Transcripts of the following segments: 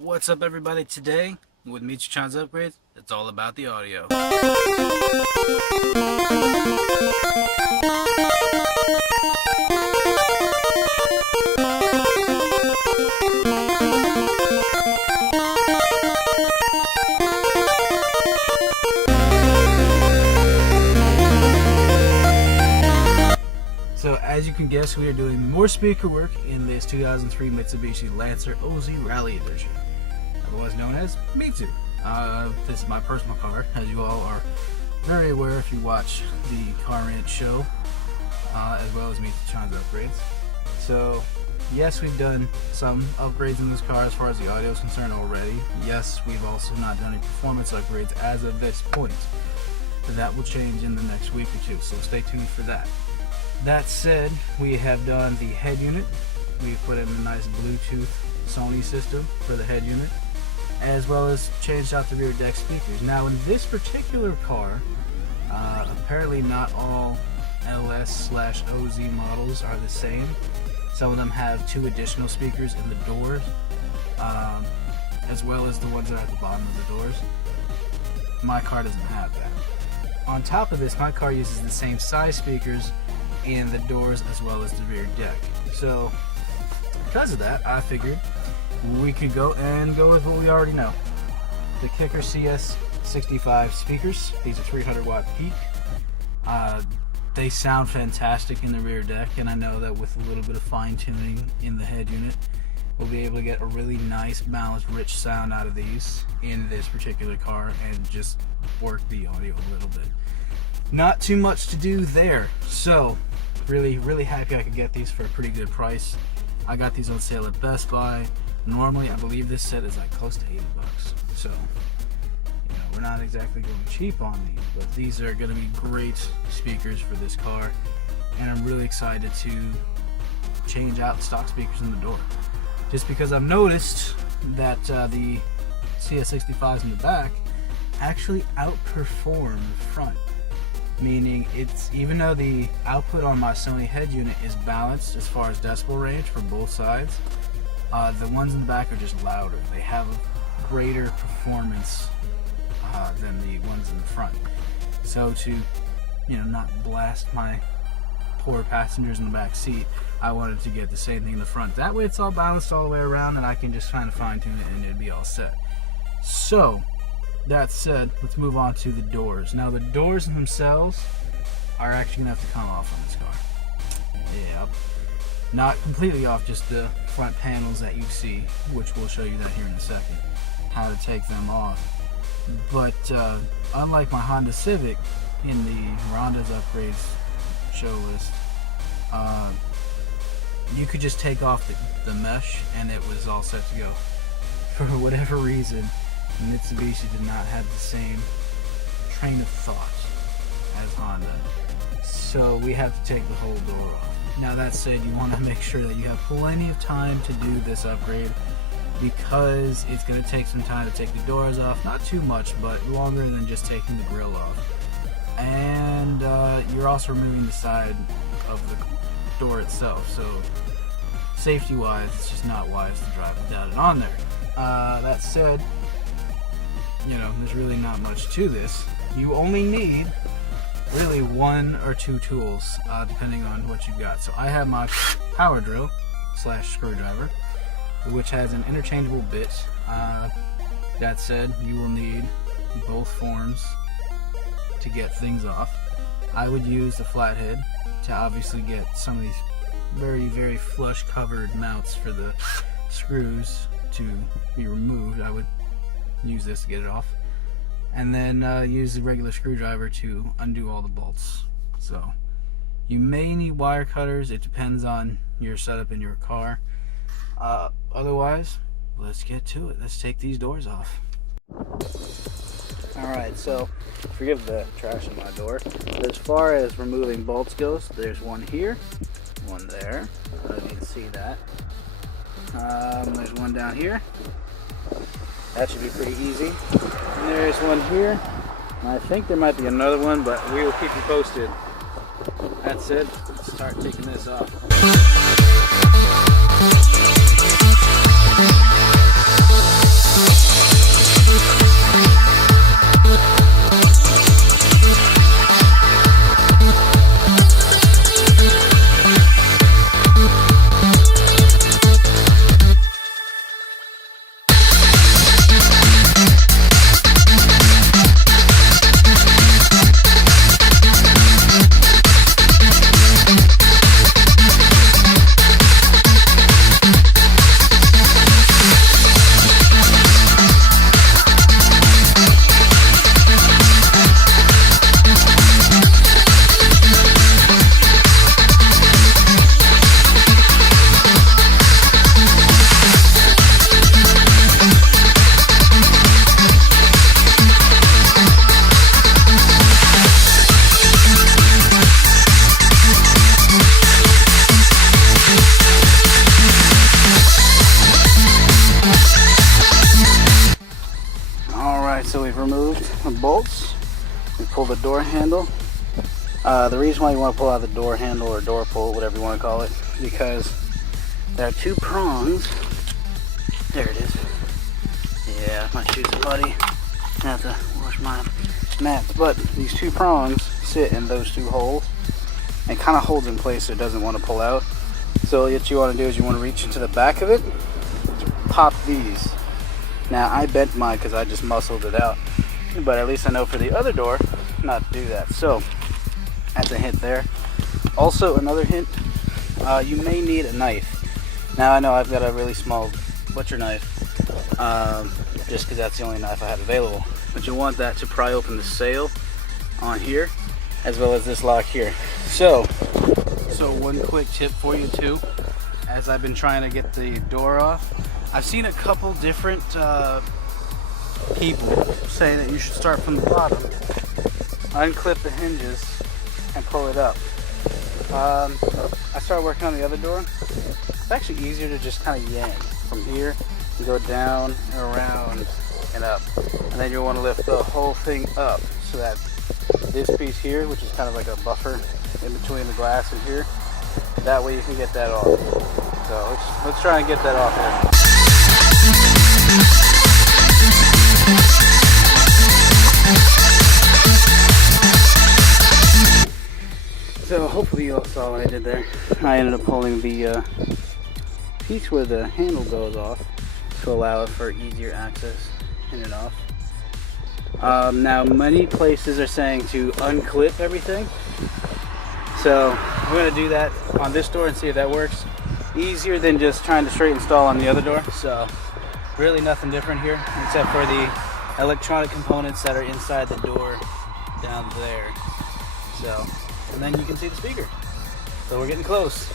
What's up, everybody? Today with Mitsu-Chan'S upgrades, it's all about the audio. So as you can guess, we are doing more speaker work in this 2003 Mitsubishi Lancer OZ Rally edition, otherwise known as Mitsu. This is my personal car, as you all are very aware if you watch the Car Rant show, as well as Mitsu-Chan'S upgrades. So yes, we've done some upgrades in this car as far as the audio is concerned already. Yes, we've also not done any performance upgrades as of this point, but that will change in the next week or two, so stay tuned for that. That said, we have done the head unit. We've put in a nice Bluetooth Sony system for the head unit, as well as changed out the rear deck speakers. Now in this particular car, apparently not all LS/OZ models are the same. Some of them have 2 additional speakers in the doors, as well as the ones that are at the bottom of the doors. My car doesn't have that. On top of this, my car uses the same size speakers in the doors as well as the rear deck. So because of that, I figured we could go with what we already know. The Kicker CS65 speakers. These are 300 watt peak. They sound fantastic in the rear deck, and I know that with a little bit of fine tuning in the head unit, we'll be able to get a really nice, balanced, rich sound out of these in this particular car and just work the audio a little bit. Not too much to do there. So really happy I could get these for a pretty good price. I got these on sale at Best Buy. Normally I believe this set is like close to 80 bucks. So, you know, we're not exactly going cheap on these, but these are going to be great speakers for this car, and I'm really excited to change out the stock speakers in the door. Just because I've noticed that the CS65s in the back actually outperform the front. Meaning, it's, even though the output on my Sony head unit is balanced as far as decibel range for both sides, the ones in the back are just louder. They have a greater performance than the ones in the front. So to, you know, not blast my poor passengers in the back seat, I wanted to get the same thing in the front. That way it's all balanced all the way around, and I can just kind of fine tune it and it'd be all set. So that said, let's move on to the doors. Now the doors themselves are actually going to have to come off on this car. Yep. Not completely off, just the front panels that you see, which we'll show you that here in a second, how to take them off. But unlike my Honda Civic in the Honda's upgrades show list, you could just take off the mesh and it was all set to go. For whatever reason, Mitsubishi did not have the same train of thought as Honda, so we have to take the whole door off. Now that said, you want to make sure that you have plenty of time to do this upgrade, because it's going to take some time to take the doors off. Not too much, but longer than just taking the grill off. And you're also removing the side of the door itself, so safety wise it's just not wise to drive without it on there. That said, you know, there's really not much to this. You only need really 1 or 2 tools, depending on what you've got. So I have my power drill / screwdriver, which has an interchangeable bit. That said, you will need both forms to get things off. I would use the flathead to obviously get some of these very flush covered mounts for the screws to be removed. I would use this to get it off, and then use the regular screwdriver to undo all the bolts. So you may need wire cutters, it depends on your setup in your car. Otherwise, let's get to it. Let's take these doors off. Alright, so forgive the trash in my door, but as far as removing bolts goes, there's one here, one there, I don't need to see that. There's one down here. That should be pretty easy. And there's one here. And I think there might be another one, but we will keep you posted. That's it. Let's start taking this off. removed the bolts. We pull the door handle. The reason why you want to pull out the door handle or door pull, whatever you want to call it, because there are two prongs. There it is. Yeah, my shoes are muddy. I have to wash my mat. But these two prongs sit in those two holes and kind of holds in place so it doesn't want to pull out. So what you want to do is you want to reach into the back of it, pop these. Now I bent mine because I just muscled it out, but at least I know for the other door not to do that. So that's a hint there. Also another hint, you may need a knife. Now I know I've got a really small butcher knife, just because that's the only knife I have available. But you want that to pry open the sail on here, as well as this lock here. So one quick tip for you too, as I've been trying to get the door off, I've seen a couple different people say that you should start from the bottom, unclip the hinges, and pull it up. I started working on the other door. It's actually easier to just kind of yank from here and go down and around and up. And then you'll want to lift the whole thing up so that this piece here, which is kind of like a buffer in between the glass and here, that way you can get that off. So let's try and get that off here. So hopefully you all saw what I did there. I ended up pulling the piece where the handle goes off to allow it for easier access in and off. Now many places are saying to unclip everything. So we're going to do that on this door and see if that works. Easier than just trying to straight install on the other door. So really nothing different here except for the electronic components that are inside the door down there. So, and then you can see the speaker. So we're getting close.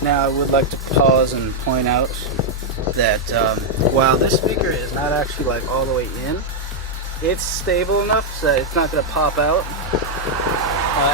Now I would like to pause and point out that while this speaker is not actually like all the way in, it's stable enough so that it's not going to pop out.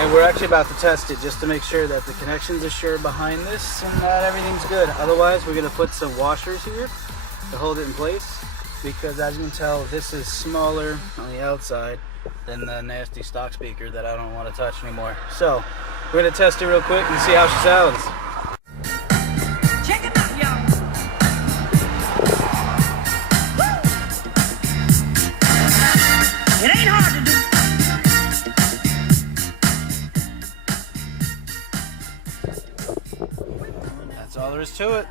And we're actually about to test it just to make sure that the connections are sure behind this and that everything's good. Otherwise we're going to put some washers here to hold it in place, because as you can tell this is smaller on the outside than the nasty stock speaker that I don't want to touch anymore. So we're going to test it real quick and see how she sounds. Check it out, y'all. It ain't hard to do. That's all there is to it.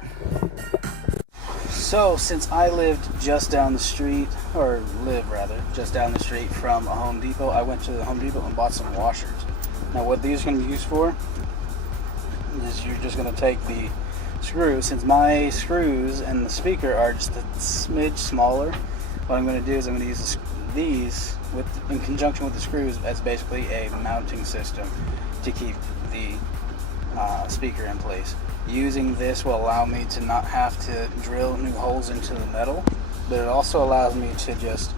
So since I lived just down the street, or live rather, just down the street from a Home Depot, I went to the Home Depot and bought some washers. Now what these are going to be used for is you're just going to take the screws. Since my screws and the speaker are just a smidge smaller, what I'm going to do is I'm going to use these in conjunction with the screws as basically a mounting system to keep the speaker in place. Using this will allow me to not have to drill new holes into the metal, but it also allows me to just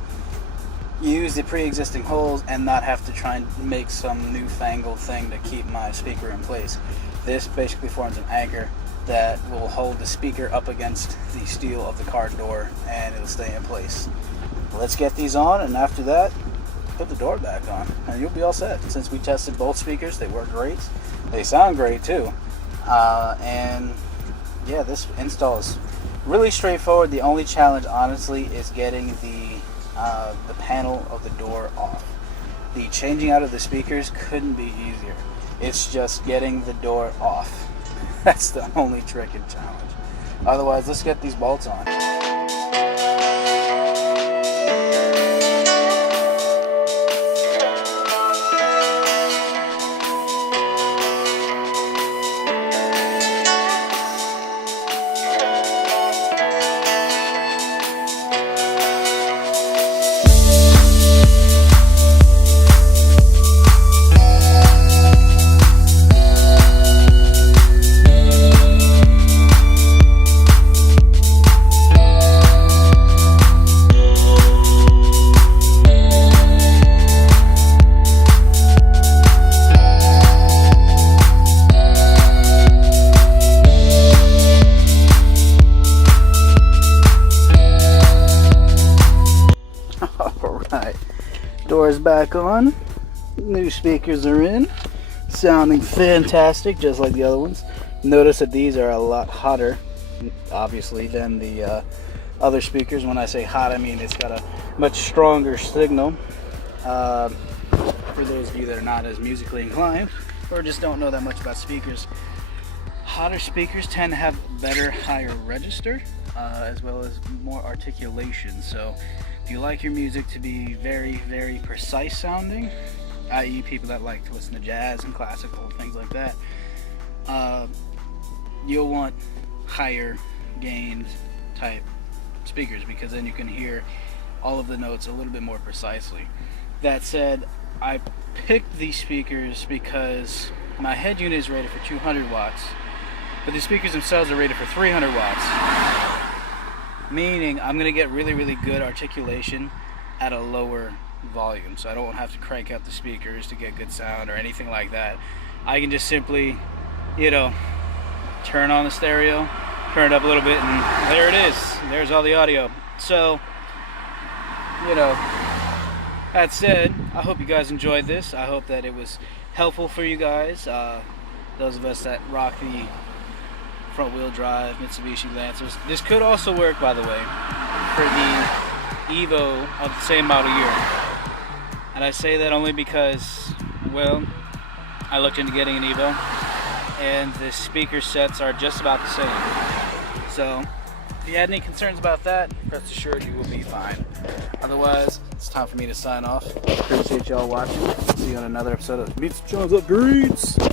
use the pre-existing holes and not have to try and make some newfangled thing to keep my speaker in place. This basically forms an anchor that will hold the speaker up against the steel of the car door and it'll stay in place. Let's get these on, and after that put the door back on and you'll be all set. Since we tested both speakers, they work great, they sound great too, and yeah, this install is really straightforward. The only challenge honestly is getting the panel of the door off. The changing out of the speakers couldn't be easier. It's just getting the door off. That's the only trick and challenge. Otherwise, let's get these bolts on. Doors back on. New speakers are in. Sounding fantastic, just like the other ones. Notice that these are a lot hotter, obviously, than the other speakers. When I say hot, I mean it's got a much stronger signal. For those of you that are not as musically inclined or just don't know that much about speakers, hotter speakers tend to have better higher register as well as more articulation. So if you like your music to be very, very precise sounding, i.e. people that like to listen to jazz and classical and things like that, you'll want higher gain type speakers, because then you can hear all of the notes a little bit more precisely. That said, I picked these speakers because my head unit is rated for 200 watts, but the speakers themselves are rated for 300 watts, meaning I'm going to get really, really good articulation at a lower volume, so I don't have to crank out the speakers to get good sound or anything like that. I can just simply, turn on the stereo, turn it up a little bit, and there it is. There's all the audio. So, that said, I hope you guys enjoyed this. I hope that it was helpful for you guys. Those of us that rock the front wheel drive Mitsubishi Lancers. This could also work, by the way, for the Evo of the same model year. And I say that only because, well, I looked into getting an Evo, and the speaker sets are just about the same. So, if you had any concerns about that, rest assured you will be fine. Otherwise, it's time for me to sign off. Appreciate y'all watching. See you on another episode of Mitsu-Chan'S Upgrades.